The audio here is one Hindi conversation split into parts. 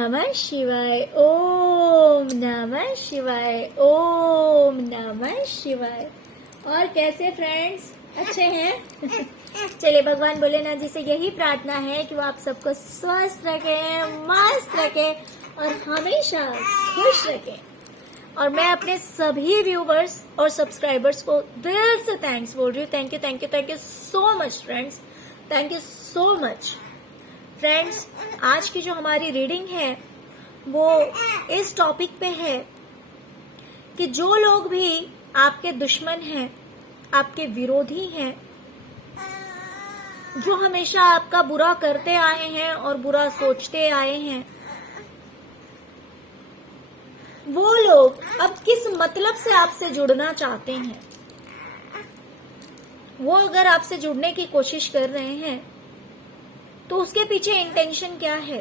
नमः शिवाय, ओम नमः शिवाय, ओम नमः शिवाय। और कैसे फ्रेंड्स, अच्छे हैं? चलिए, भगवान भोलेनाथ जी से यही प्रार्थना है कि वो आप सबको स्वस्थ रखें, मस्त रखें और हमेशा खुश रखें। और मैं अपने सभी व्यूवर्स और सब्सक्राइबर्स को दिल से थैंक्स बोल रही हूँ। Thank you, thank you, thank you so much friends, thank you so much friends. आज की जो हमारी रीडिंग है वो इस टॉपिक पे है कि जो लोग भी आपके दुश्मन हैं, आपके विरोधी हैं, जो हमेशा आपका बुरा करते आए हैं और बुरा सोचते आए हैं, वो लोग अब किस मतलब से आपसे जुड़ना चाहते हैं, वो अगर आपसे जुड़ने की कोशिश कर रहे हैं तो उसके पीछे इंटेंशन क्या है,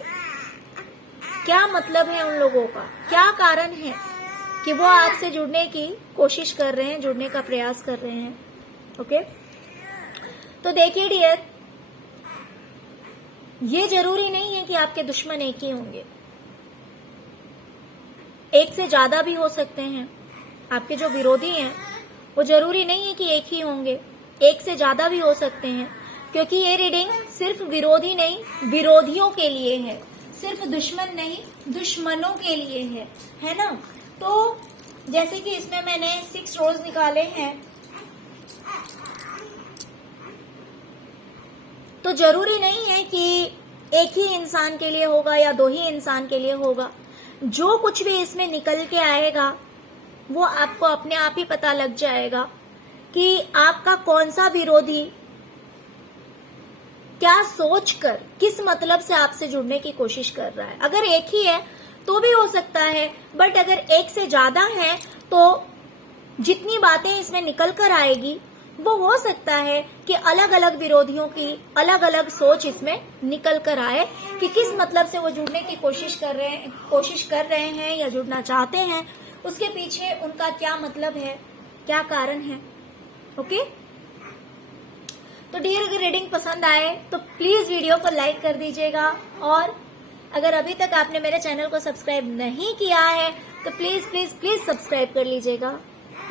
क्या मतलब है उन लोगों का, क्या कारण है कि वो आपसे जुड़ने की कोशिश कर रहे हैं, जुड़ने का प्रयास कर रहे हैं। ओके, तो देखिए डियर, ये जरूरी नहीं है कि आपके दुश्मन एक ही होंगे, एक से ज्यादा भी हो सकते हैं। आपके जो विरोधी हैं वो जरूरी नहीं है कि एक ही होंगे, एक से ज्यादा भी हो सकते हैं, क्योंकि ये रीडिंग सिर्फ विरोधी नहीं, विरोधियों के लिए है, सिर्फ दुश्मन नहीं, दुश्मनों के लिए है ना। तो जैसे कि इसमें मैंने 6 रोज निकाले हैं, तो जरूरी नहीं है कि एक ही इंसान के लिए होगा या 2 ही इंसान के लिए होगा। जो कुछ भी इसमें निकल के आएगा वो आपको अपने आप ही पता लग जाएगा कि आपका कौन सा विरोधी क्या सोचकर, किस मतलब से आपसे जुड़ने की कोशिश कर रहा है। अगर एक ही है तो भी हो सकता है, बट अगर एक से ज्यादा है तो जितनी बातें इसमें निकल कर आएगी वो हो सकता है कि अलग अलग विरोधियों की अलग अलग सोच इसमें निकल कर आए कि किस मतलब से वो जुड़ने की कोशिश कर रहे हैं या जुड़ना चाहते हैं, उसके पीछे उनका क्या मतलब है, क्या कारण है। ओके, तो डियर, अगर रीडिंग पसंद आए तो प्लीज वीडियो को लाइक कर दीजिएगा, और अगर अभी तक आपने मेरे चैनल को सब्सक्राइब नहीं किया है तो प्लीज प्लीज प्लीज सब्सक्राइब कर लीजिएगा।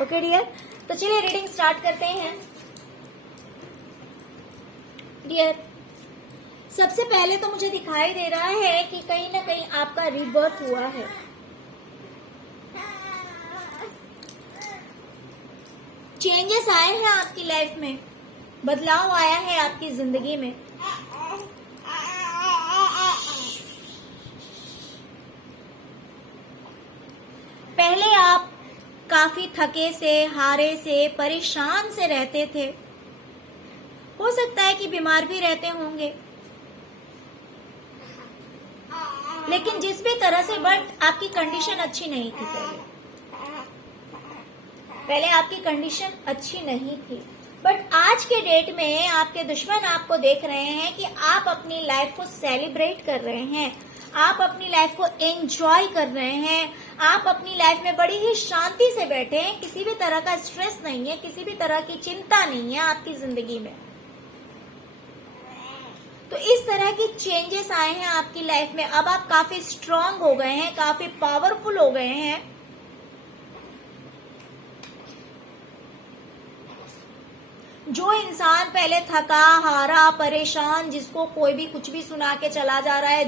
ओके डियर, तो चलिए रीडिंग स्टार्ट करते हैं। डियर, सबसे पहले तो मुझे दिखाई दे रहा है कि कहीं ना कहीं आपका रीबर्थ हुआ है। चेंजेस आए हैं आपकी लाइफ में, बदलाव आया है आपकी जिंदगी में। पहले आप काफी थके से, हारे से, परेशान से रहते थे, हो सकता है कि बीमार भी रहते होंगे, लेकिन जिस भी तरह से, बट आपकी कंडीशन अच्छी नहीं थी। पहले आपकी कंडीशन अच्छी नहीं थी, बट आज के डेट में आपके दुश्मन आपको देख रहे हैं कि आप अपनी लाइफ को सेलिब्रेट कर रहे हैं, आप अपनी लाइफ को एंजॉय कर रहे हैं, आप अपनी लाइफ में बड़ी ही शांति से बैठे हैं, किसी भी तरह का स्ट्रेस नहीं है, किसी भी तरह की चिंता नहीं है आपकी जिंदगी में। तो इस तरह की चेंजेस आए हैं आपकी लाइफ में। अब आप काफी स्ट्रांग हो गए हैं, काफी पावरफुल हो गए हैं। जो इंसान पहले थका हारा परेशान, जिसको कोई भी कुछ भी सुना के चला जा रहा है,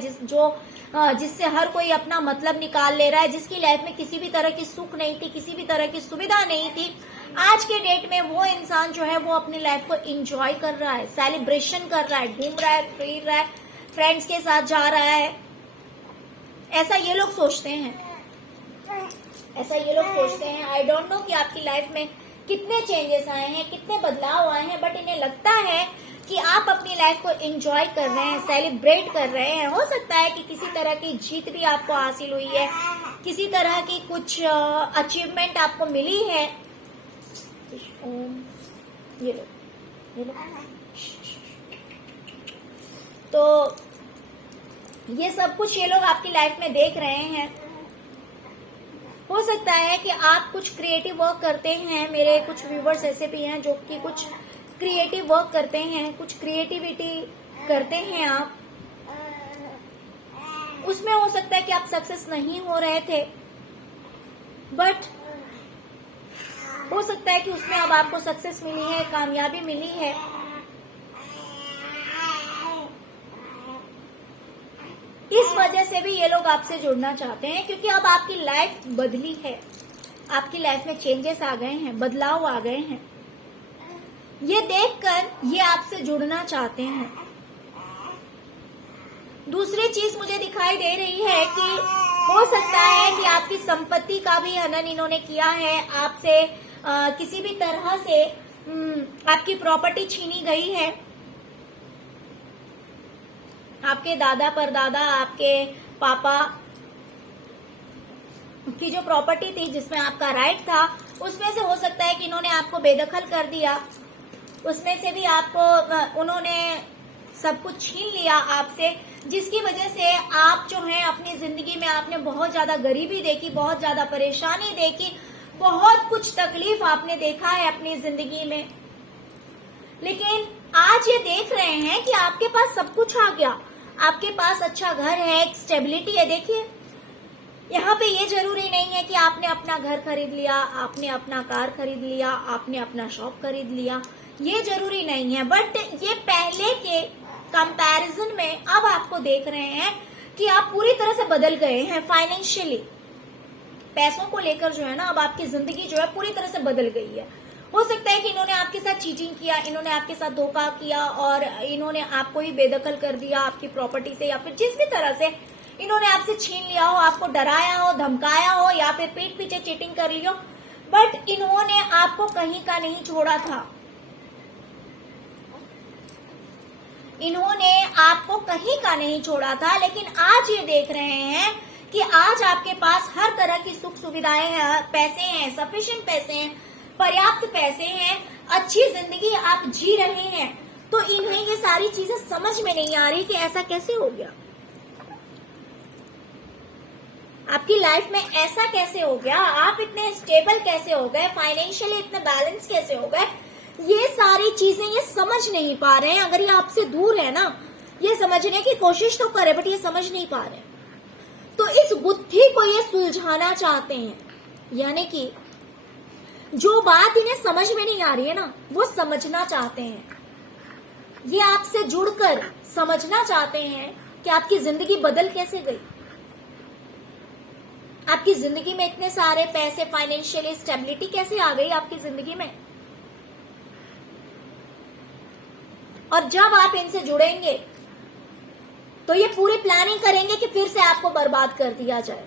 जिससे हर कोई अपना मतलब निकाल ले रहा है, जिसकी लाइफ में किसी भी तरह की सुख नहीं थी, किसी भी तरह की सुविधा नहीं थी, आज के डेट में वो इंसान जो है वो अपनी लाइफ को एंजॉय कर रहा है, सेलिब्रेशन कर रहा है, घूम रहा है, फिर रहा है, फ्रेंड्स के साथ जा रहा है। ऐसा ये लोग सोचते हैं, ऐसा ये लोग सोचते हैं। आई डोंट नो कि आपकी लाइफ में कितने चेंजेस आए हैं, कितने बदलाव आए हैं, बट इन्हें लगता है कि आप अपनी लाइफ को एंजॉय कर रहे हैं, सेलिब्रेट कर रहे हैं। हो सकता है कि किसी तरह की जीत भी आपको हासिल हुई है, किसी तरह की कुछ अचीवमेंट आपको मिली है। ये लो। तो ये सब कुछ ये लोग आपकी लाइफ में देख रहे हैं। हो सकता है कि आप कुछ क्रिएटिव वर्क करते हैं, मेरे कुछ व्यूवर्स ऐसे भी हैं जो कि कुछ क्रिएटिव वर्क करते हैं, कुछ क्रिएटिविटी करते हैं आप। उस उसमें हो सकता है कि आप सक्सेस नहीं हो रहे थे, बट हो सकता है कि उसमें अब आपको सक्सेस मिली है, कामयाबी मिली है। इस वजह से भी ये लोग आपसे जुड़ना चाहते हैं, क्योंकि अब आपकी लाइफ बदली है, आपकी लाइफ में चेंजेस आ गए हैं, बदलाव आ गए हैं। ये देखकर ये आपसे जुड़ना चाहते हैं। दूसरी चीज मुझे दिखाई दे रही है कि हो सकता है कि आपकी संपत्ति का भी हनन इन्होंने किया है आपसे, किसी भी तरह से आपकी प्रॉपर्टी छीनी गई है। आपके दादा परदादा, आपके पापा की जो प्रॉपर्टी थी जिसमें आपका राइट था, उसमें से हो सकता है कि इन्होंने आपको बेदखल कर दिया, उसमें से भी आपको उन्होंने सब कुछ छीन लिया आपसे, जिसकी वजह से आप जो हैं अपनी जिंदगी में आपने बहुत ज्यादा गरीबी देखी, बहुत ज्यादा परेशानी देखी, बहुत कुछ तकलीफ आपने देखा है अपनी जिंदगी में। लेकिन आज ये देख रहे हैं कि आपके पास सब कुछ आ गया, आपके पास अच्छा घर है, एक स्टेबिलिटी है। देखिए यहाँ पे ये जरूरी नहीं है कि आपने अपना घर खरीद लिया, आपने अपना कार खरीद लिया, आपने अपना शॉप खरीद लिया, ये जरूरी नहीं है। बट ये पहले के कंपैरिजन में अब आपको देख रहे हैं कि आप पूरी तरह से बदल गए हैं फाइनेंशियली। पैसों को लेकर जो है ना, अब आपकी जिंदगी जो है पूरी तरह से बदल गई है। हो सकता है कि इन्होंने आपके साथ चीटिंग किया, इन्होंने आपके साथ धोखा किया और इन्होंने आपको ही बेदखल कर दिया आपकी प्रॉपर्टी से, या फिर जिस भी तरह से इन्होंने आपसे छीन लिया हो, आपको डराया हो, धमकाया हो, या फिर पीठ पीछे चीटिंग कर ली हो, बट इन्होंने आपको कहीं का नहीं छोड़ा था। इन्होंने आपको कहीं का नहीं छोड़ा था। लेकिन आज ये देख रहे हैं कि आज आपके पास हर तरह की सुख सुविधाएं हैं, पैसे हैं, सफिशिएंट पैसे हैं, पर्याप्त पैसे हैं, अच्छी जिंदगी आप जी रहे हैं। तो इन्हें ये सारी चीजें समझ में नहीं आ रही कि ऐसा कैसे हो गया, आपकी लाइफ में ऐसा कैसे हो गया, आप इतने स्टेबल कैसे हो गए, फाइनेंशियली इतने बैलेंस कैसे हो गए। ये सारी चीजें ये समझ नहीं पा रहे हैं। अगर ये आपसे दूर है ना, ये समझने की कोशिश तो करे, बट ये समझ नहीं पा रहे। तो इस गुत्थी को ये सुलझाना चाहते हैं, यानी कि जो बात इन्हें समझ में नहीं आ रही है ना, वो समझना चाहते हैं। ये आपसे जुड़कर समझना चाहते हैं कि आपकी जिंदगी बदल कैसे गई, आपकी जिंदगी में इतने सारे पैसे, फाइनेंशियली स्टेबिलिटी कैसे आ गई आपकी जिंदगी में। और जब आप इनसे जुड़ेंगे तो ये पूरी प्लानिंग करेंगे कि फिर से आपको बर्बाद कर दिया जाए।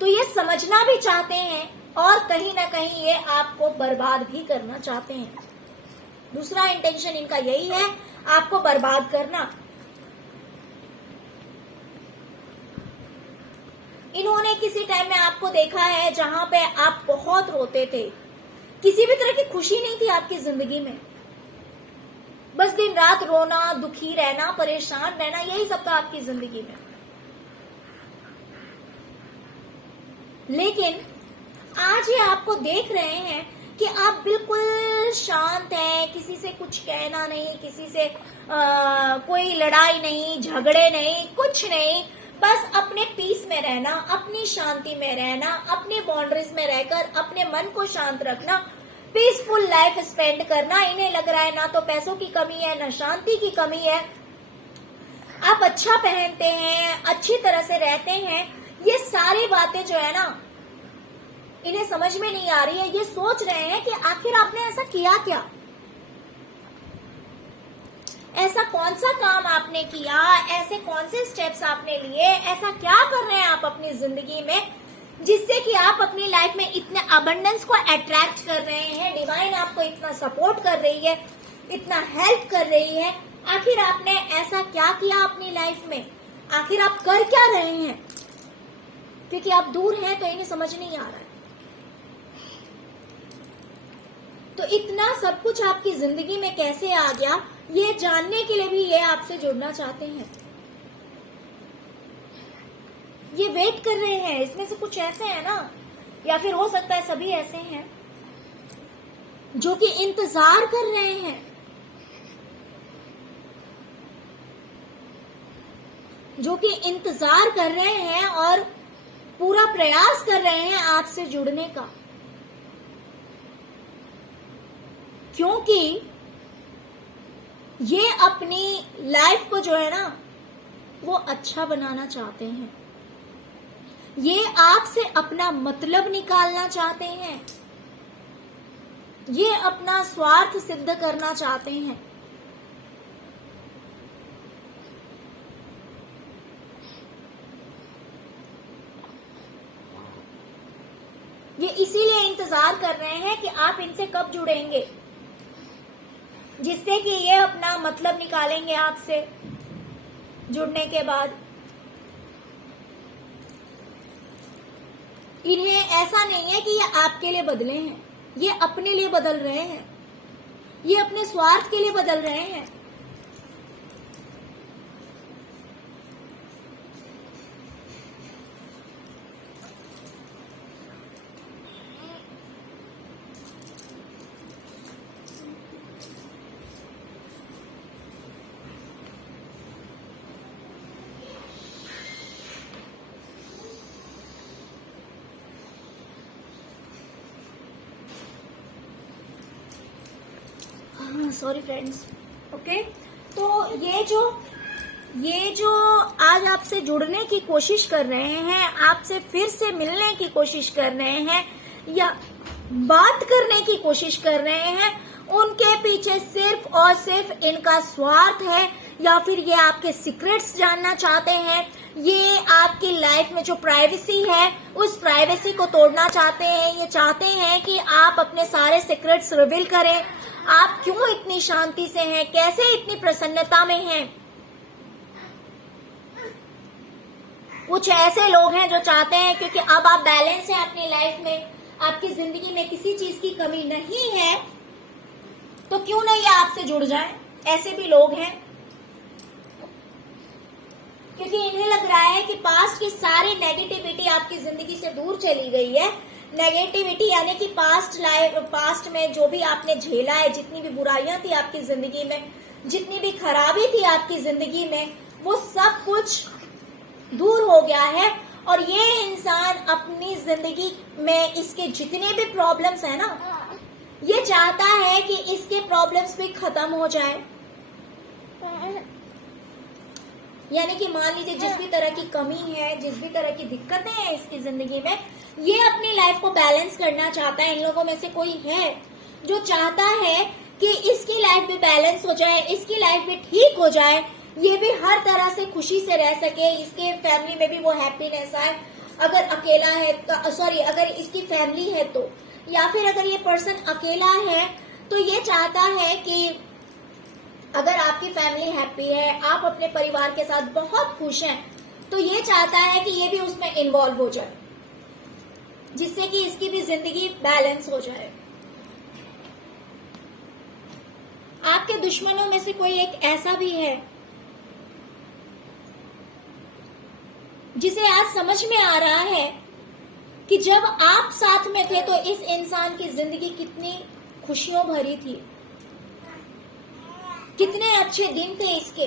तो ये समझना भी चाहते हैं और कहीं ना कहीं ये आपको बर्बाद भी करना चाहते हैं। दूसरा इंटेंशन इनका यही है, आपको बर्बाद करना। इन्होंने किसी टाइम में आपको देखा है जहां पे आप बहुत रोते थे, किसी भी तरह की खुशी नहीं थी आपकी जिंदगी में, बस दिन रात रोना, दुखी रहना, परेशान रहना, यही सब था आपकी जिंदगी में। लेकिन आज ये आपको देख रहे हैं कि आप बिल्कुल शांत हैं, किसी से कुछ कहना नहीं, किसी से कोई लड़ाई नहीं, झगड़े नहीं, कुछ नहीं, बस अपने पीस में रहना, अपनी शांति में रहना, अपनी बाउंड्रीज में रहकर अपने मन को शांत रखना, पीसफुल लाइफ स्पेंड करना। इन्हें लग रहा है ना तो पैसों की कमी है, ना शांति की कमी है, आप अच्छा पहनते हैं, अच्छी तरह से रहते हैं। ये सारी बातें जो है ना, इन्हें समझ में नहीं आ रही है। ये सोच रहे हैं कि आखिर आपने ऐसा किया क्या, ऐसा कौन सा काम आपने किया, ऐसे कौन से स्टेप्स आपने लिए, ऐसा क्या कर रहे हैं आप अपनी जिंदगी में जिससे कि आप अपनी लाइफ में इतने अबंडेंस को अट्रैक्ट कर रहे हैं, डिवाइन आपको इतना सपोर्ट कर रही है, इतना हेल्प कर रही है। आखिर आपने ऐसा क्या किया अपनी लाइफ में, आखिर आप कर क्या रहे हैं, क्योंकि आप दूर हैं तो इन्हें समझ नहीं आ रहा है। तो इतना सब कुछ आपकी जिंदगी में कैसे आ गया, ये जानने के लिए भी ये आपसे जुड़ना चाहते हैं। ये वेट कर रहे हैं। इसमें से कुछ ऐसे हैं ना, या फिर हो सकता है सभी ऐसे हैं जो कि इंतजार कर रहे हैं जो कि इंतजार कर रहे हैं और पूरा प्रयास कर रहे हैं आपसे जुड़ने का, क्योंकि ये अपनी लाइफ को जो है ना वो अच्छा बनाना चाहते हैं। ये आपसे अपना मतलब निकालना चाहते हैं, ये अपना स्वार्थ सिद्ध करना चाहते हैं। ये इसीलिए इंतजार कर रहे हैं कि आप इनसे कब जुड़ेंगे, जिससे कि ये अपना मतलब निकालेंगे आपसे जुड़ने के बाद। इन्हें ऐसा नहीं है कि ये आपके लिए बदले हैं, ये अपने लिए बदल रहे हैं, ये अपने स्वार्थ के लिए बदल रहे हैं। Sorry friends. ओके, तो ये जो आज आपसे जुड़ने की कोशिश कर रहे हैं, आपसे फिर से मिलने की कोशिश कर रहे हैं या बात करने की कोशिश कर रहे हैं, उनके पीछे सिर्फ और सिर्फ इनका स्वार्थ है, या फिर ये आपके सीक्रेट्स जानना चाहते हैं। ये आपकी लाइफ में जो प्राइवेसी है उस प्राइवेसी को तोड़ना चाहते हैं। ये चाहते हैं कि आप अपने सारे सीक्रेट्स रिवील करें। आप क्यों इतनी शांति से हैं, कैसे इतनी प्रसन्नता में हैं। कुछ ऐसे लोग हैं जो चाहते हैं क्योंकि अब आप बैलेंस हैं अपनी लाइफ में, आपकी जिंदगी में किसी चीज की कमी नहीं है, तो क्यों नहीं आपसे जुड़ जाएं। ऐसे भी लोग हैं क्योंकि इन्हें लग रहा है कि पास्ट की सारी नेगेटिविटी आपकी जिंदगी से दूर चली गई है। नेगेटिविटी यानी कि पास्ट में जो भी आपने झेला है, जितनी भी बुराइयां थी आपकी जिंदगी में, जितनी भी खराबी थी आपकी जिंदगी में, वो सब कुछ दूर हो गया है। और ये इंसान अपनी जिंदगी में इसके जितने भी प्रॉब्लम्स है ना, ये चाहता है कि इसके प्रॉब्लम्स भी खत्म हो जाए। यानी कि मान लीजिए जिस भी तरह की कमी है, जिस भी तरह की दिक्कतें हैं इसकी जिंदगी में, ये अपनी लाइफ को बैलेंस करना चाहता है। इन लोगों में से कोई है जो चाहता है कि इसकी लाइफ भी बैलेंस हो जाए, इसकी लाइफ भी ठीक हो जाए, ये भी हर तरह से खुशी से रह सके, इसके फैमिली में भी वो हैप्पीनेस आए। अगर अकेला है, अगर इसकी फैमिली है तो, या फिर अगर ये पर्सन अकेला है तो ये चाहता है कि अगर आपकी फैमिली हैप्पी है, आप अपने परिवार के साथ बहुत खुश हैं, तो ये चाहता है कि ये भी उसमें इन्वॉल्व हो जाए, जिससे कि इसकी भी जिंदगी बैलेंस हो जाए। आपके दुश्मनों में से कोई एक ऐसा भी है जिसे आज समझ में आ रहा है कि जब आप साथ में थे तो इस इंसान की जिंदगी कितनी खुशियों भरी थी, कितने अच्छे दिन थे इसके।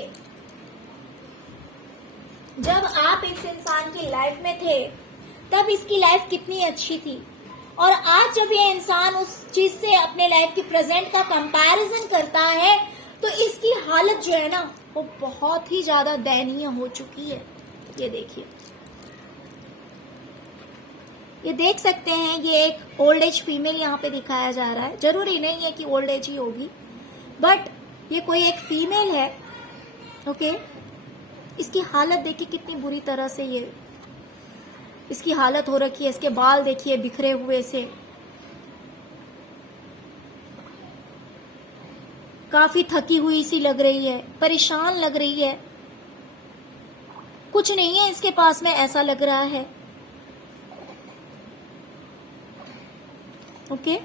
जब आप इस इंसान की लाइफ में थे तब इसकी लाइफ कितनी अच्छी थी, और आज जब ये इंसान उस चीज से अपने लाइफ की प्रेजेंट का कंपैरिजन करता है तो इसकी हालत जो है ना वो बहुत ही ज्यादा दयनीय हो चुकी है। ये देखिए, ये देख सकते हैं, ये एक ओल्ड एज फीमेल यहाँ पे दिखाया जा रहा है। जरूरी नहीं है कि ओल्ड एज ही होगी, बट ये कोई एक फीमेल है। ओके, इसकी हालत देखिए कितनी बुरी तरह से ये इसकी हालत हो रखी है। इसके बाल देखिए बिखरे हुए से, काफी थकी हुई सी लग रही है, परेशान लग रही है, कुछ नहीं है इसके पास में, ऐसा लग रहा है। ओके,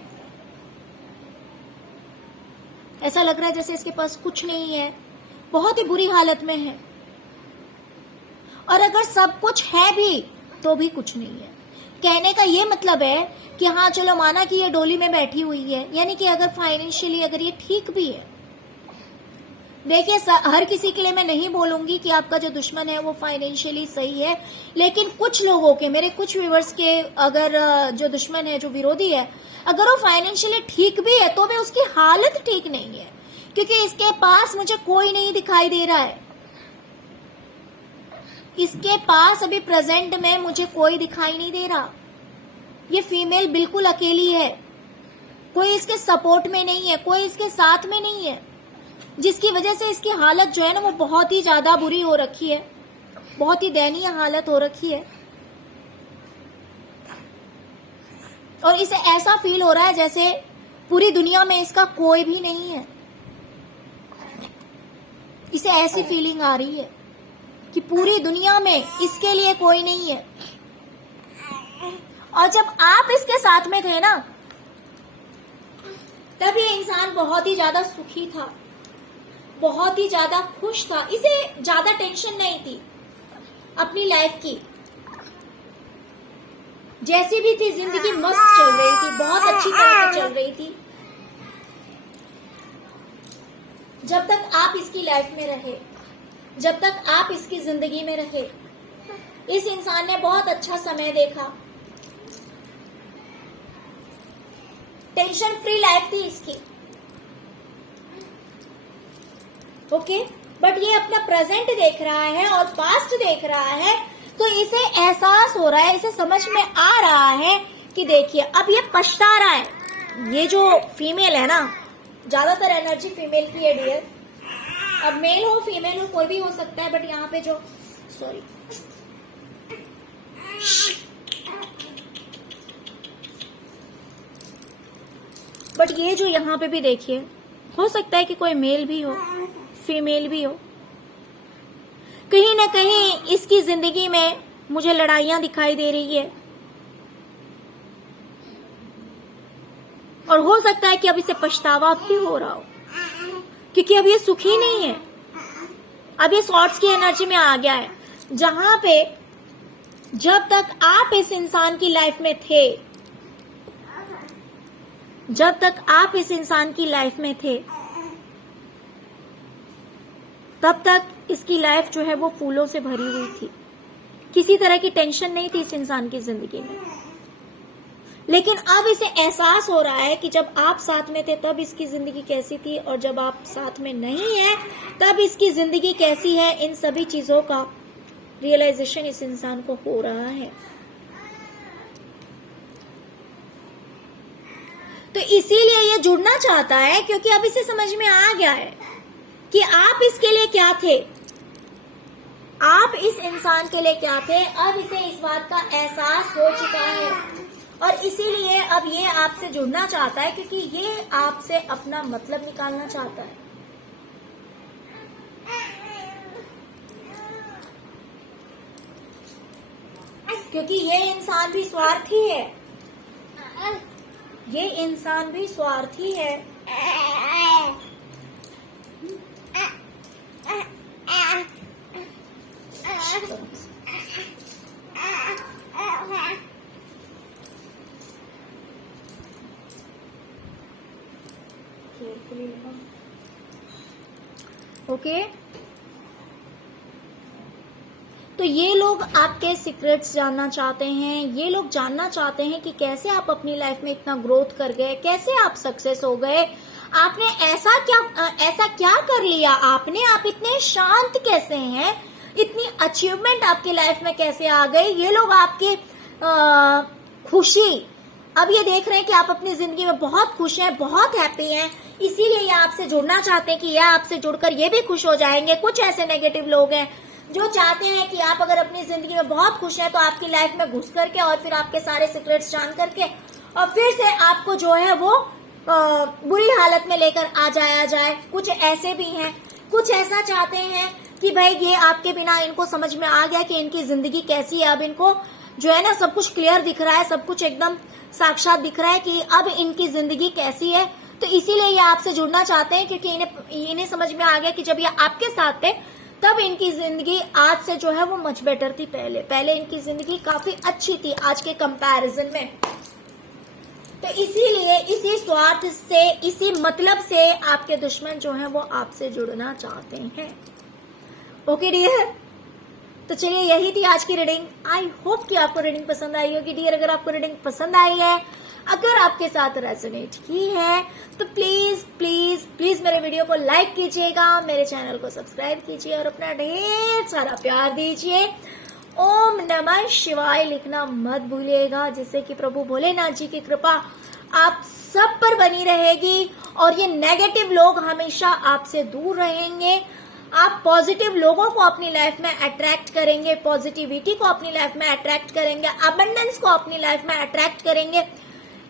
ऐसा लग रहा है जैसे इसके पास कुछ नहीं है, बहुत ही बुरी हालत में है। और अगर सब कुछ है भी तो भी कुछ नहीं है। कहने का ये मतलब है कि हाँ चलो माना कि ये डोली में बैठी हुई है, यानी कि अगर फाइनेंशियली अगर ये ठीक भी है, देखिए हर किसी के लिए मैं नहीं बोलूंगी कि आपका जो दुश्मन है वो फाइनेंशियली सही है, लेकिन कुछ लोगों के, मेरे कुछ व्यूवर्स के अगर जो दुश्मन है, जो विरोधी है, अगर वो फाइनेंशियली ठीक भी है तो भी उसकी हालत ठीक नहीं है, क्योंकि इसके पास मुझे कोई नहीं दिखाई दे रहा है। इसके पास अभी प्रेजेंट में मुझे कोई दिखाई नहीं दे रहा। ये फीमेल बिल्कुल अकेली है, कोई इसके सपोर्ट में नहीं है, कोई इसके साथ में नहीं है, जिसकी वजह से इसकी हालत जो है ना वो बहुत ही ज्यादा बुरी हो रखी है, बहुत ही दयनीय हालत हो रखी है। और इसे ऐसा फील हो रहा है जैसे पूरी दुनिया में इसका कोई भी नहीं है। इसे ऐसी फीलिंग आ रही है कि पूरी दुनिया में इसके लिए कोई नहीं है। और जब आप इसके साथ में थे ना, तब ये इंसान बहुत ही ज्यादा सुखी था, बहुत ही ज्यादा खुश था। इसे ज्यादा टेंशन नहीं थी अपनी लाइफ की, जैसी भी थी जिंदगी मस्त चल रही थी, बहुत अच्छी तरह से चल रही थी, जब तक आप इसकी लाइफ में रहे, जब तक आप इसकी जिंदगी में रहे। इस इंसान ने बहुत अच्छा समय देखा, टेंशन फ्री लाइफ थी इसकी, ओके। बट ये अपना प्रेजेंट देख रहा है और पास्ट देख रहा है, तो इसे एहसास हो रहा है, इसे समझ में आ रहा है कि देखिए अब ये पछता रहा है। ये जो फीमेल है ना, ज्यादातर एनर्जी फीमेल की है डियर, अब मेल हो फीमेल हो कोई भी हो सकता है, बट यहाँ पे जो सॉरी बट ये जो यहाँ पे भी देखिए, हो सकता है कि कोई मेल भी हो फीमेल भी हो। कहीं ना कहीं इसकी जिंदगी में मुझे लड़ाइयां दिखाई दे रही है, और हो सकता है कि अब इसे पछतावा भी हो रहा हो, क्योंकि अब ये सुखी नहीं है। अब ये सॉर्ट्स की एनर्जी में आ गया है, जहां पे जब तक आप इस इंसान की लाइफ में थे, जब तक आप इस इंसान की लाइफ में थे, तब तक इसकी लाइफ जो है वो फूलों से भरी हुई थी, किसी तरह की टेंशन नहीं थी इस इंसान की जिंदगी में। लेकिन अब इसे एहसास हो रहा है कि जब आप साथ में थे तब इसकी जिंदगी कैसी थी, और जब आप साथ में नहीं है तब इसकी जिंदगी कैसी है। इन सभी चीजों का रियलाइजेशन इस इंसान को हो रहा है। तो इसीलिए ये जुड़ना चाहता है, क्योंकि अब इसे समझ में आ गया है कि आप इसके लिए क्या थे, आप इस इंसान के लिए क्या थे। अब इसे इस बात का एहसास हो चुका है, और इसीलिए अब ये आपसे जुड़ना चाहता है, क्योंकि ये आपसे अपना मतलब निकालना चाहता है। क्योंकि ये इंसान भी स्वार्थी है, ये इंसान भी स्वार्थी है। ओके, तो ये लोग आपके सीक्रेट्स जानना चाहते हैं, ये लोग जानना चाहते हैं कि कैसे आप अपनी लाइफ में इतना ग्रोथ कर गए, कैसे आप सक्सेस हो गए, आपने ऐसा क्या कर लिया आपने, आप इतने शांत कैसे हैं, इतनी अचीवमेंट आपकी लाइफ में कैसे आ गई। ये लोग आपकी खुशी अब ये देख रहे हैं कि आप अपनी जिंदगी में बहुत खुश हैं, बहुत हैप्पी हैं, इसीलिए ये आपसे जुड़ना चाहते हैं कि ये आपसे जुड़कर ये भी खुश हो जाएंगे। कुछ ऐसे नेगेटिव लोग हैं जो चाहते हैं कि आप अगर अपनी जिंदगी में बहुत खुश हैं तो आपकी लाइफ में घुस करके और फिर आपके सारे सीक्रेट्स जान करके और फिर से आपको जो है वो बुरी हालत में लेकर आ जाया जाए। कुछ ऐसे भी हैं, कुछ ऐसा चाहते हैं कि भाई ये आपके बिना इनको समझ में आ गया कि इनकी जिंदगी कैसी है, अब इनको जो है ना सब कुछ क्लियर दिख रहा है, सब कुछ एकदम साक्षात दिख रहा है कि अब इनकी जिंदगी कैसी है। तो इसीलिए ये आपसे जुड़ना चाहते हैं, क्योंकि इन्हें समझ में आ गया कि जब ये आपके साथ थे तब इनकी जिंदगी आज से जो है वो मच बेटर थी। पहले इनकी जिंदगी काफी अच्छी थी आज के कंपैरिजन में। तो इसीलिए इसी स्वार्थ से, इसी मतलब से आपके दुश्मन जो हैं वो आपसे जुड़ना चाहते हैं। ओके डियर, तो चलिए यही थी आज की रीडिंग। आई होप कि आपको रीडिंग पसंद आई होगी डियर। अगर आपको रीडिंग पसंद आई है, अगर आपके साथ रेजोनेट की है, तो प्लीज प्लीज प्लीज मेरे वीडियो को लाइक कीजिएगा, मेरे चैनल को सब्सक्राइब कीजिए और अपना ढेर सारा प्यार दीजिए। ओम नमः शिवाय लिखना मत भूलिएगा, जिससे कि प्रभु भोलेनाथ जी की कृपा आप सब पर बनी रहेगी और ये नेगेटिव लोग हमेशा आपसे दूर रहेंगे। आप पॉजिटिव लोगों को अपनी लाइफ में अट्रैक्ट करेंगे, पॉजिटिविटी को अपनी लाइफ में अट्रैक्ट करेंगे, अबंडेंस को अपनी लाइफ में अट्रैक्ट करेंगे।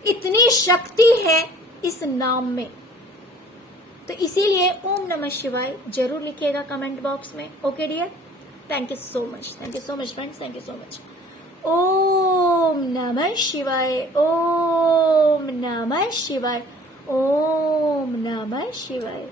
इतनी शक्ति है इस नाम में, तो इसीलिए ओम नमः शिवाय जरूर लिखिएगा कमेंट बॉक्स में। Okay dear, thank you so much, thank you so much friends, thank you so much. ओम नमः शिवाय, ओम नमः शिवाय, ओम नमः शिवाय।